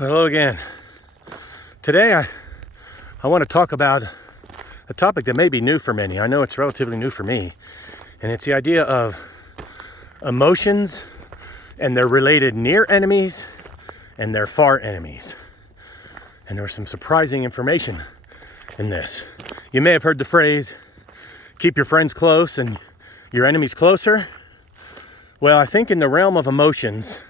Hello again. Today I want to talk about a topic that may be new for many. I know it's relatively new for me, and it's the idea of emotions and their related near enemies and their far enemies. And there was some surprising information in this. You may have heard the phrase, keep your friends close and your enemies closer. Well, I think in the realm of emotions,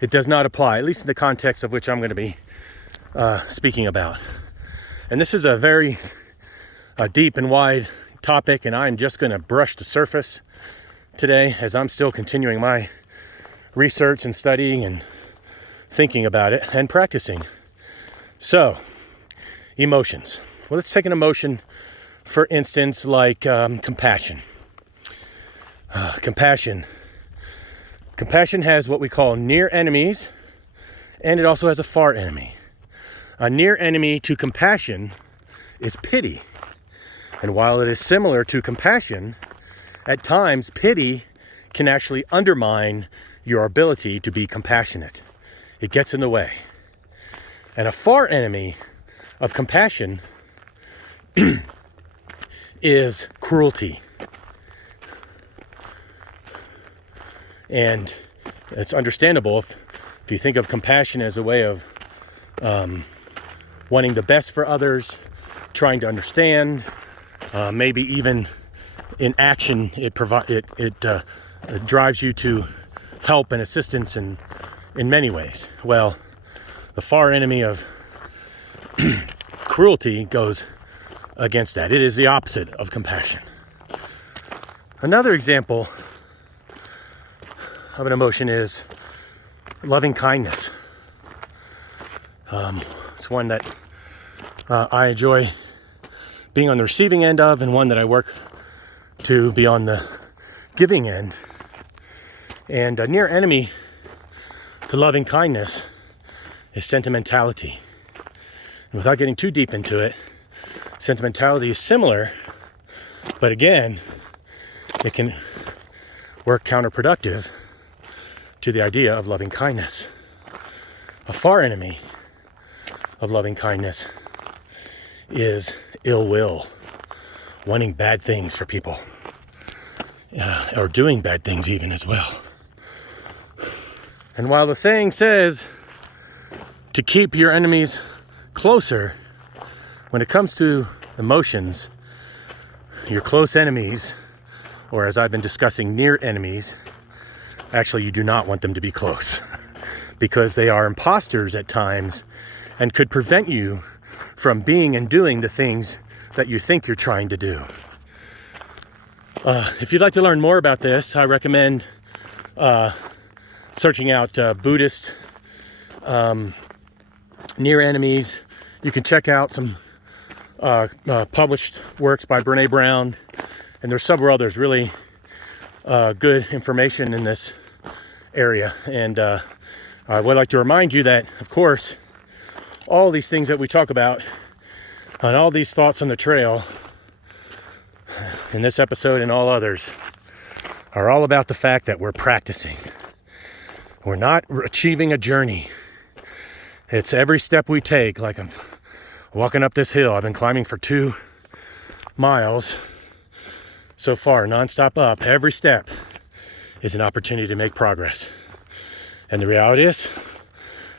it does not apply, at least in the context of which I'm going to be speaking about. And this is a very deep and wide topic, and I'm just going to brush the surface today as I'm still continuing my research and studying and thinking about it and practicing. So, emotions. Well, let's take an emotion, for instance, like compassion. Compassion has what we call near enemies, and it also has a far enemy. A near enemy to compassion is pity. And while it is similar to compassion, at times pity can actually undermine your ability to be compassionate. It gets in the way. And a far enemy of compassion is cruelty. And it's understandable if you think of compassion as a way of wanting the best for others, trying to understand, maybe even in action, it drives you to help and assistance in many ways. Well, the far enemy of cruelty goes against that. It is the opposite of compassion. Another example of an emotion is loving kindness. It's one that I enjoy being on the receiving end of, and one that I work to be on the giving end. And a near enemy to loving kindness is sentimentality. And without getting too deep into it, sentimentality is similar, but again, it can work counterproductive to the idea of loving kindness. A far enemy of loving kindness is ill will, wanting bad things for people, or doing bad things even as well. And while the saying says to keep your enemies closer, when it comes to emotions, your close enemies, or as I've been discussing, near enemies, actually, you do not want them to be close because they are imposters at times and could prevent you from being and doing the things that you think you're trying to do. If you'd like to learn more about this, I recommend searching out Buddhist near enemies. You can check out some published works by Brene Brown, and there's several others really good information in this area. And I would like to remind you that, of course, all these things that we talk about and all these thoughts on the trail in this episode and all others are all about the fact that we're practicing. We're not achieving a journey. It's every step we take. Like I'm walking up this hill. I've been climbing for 2 miles so far, nonstop up. Every step is an opportunity to make progress. And the reality is,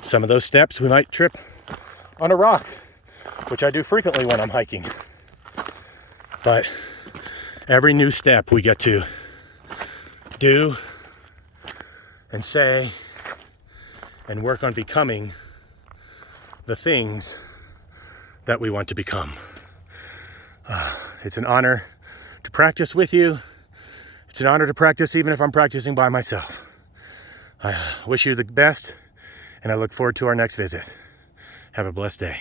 some of those steps we might trip on a rock, which I do frequently when I'm hiking. But every new step we get to do and say and work on becoming the things that we want to become. It's an honor to practice with you. It's an honor to practice even if I'm practicing by myself. I wish you the best, and I look forward to our next visit. Have a blessed day.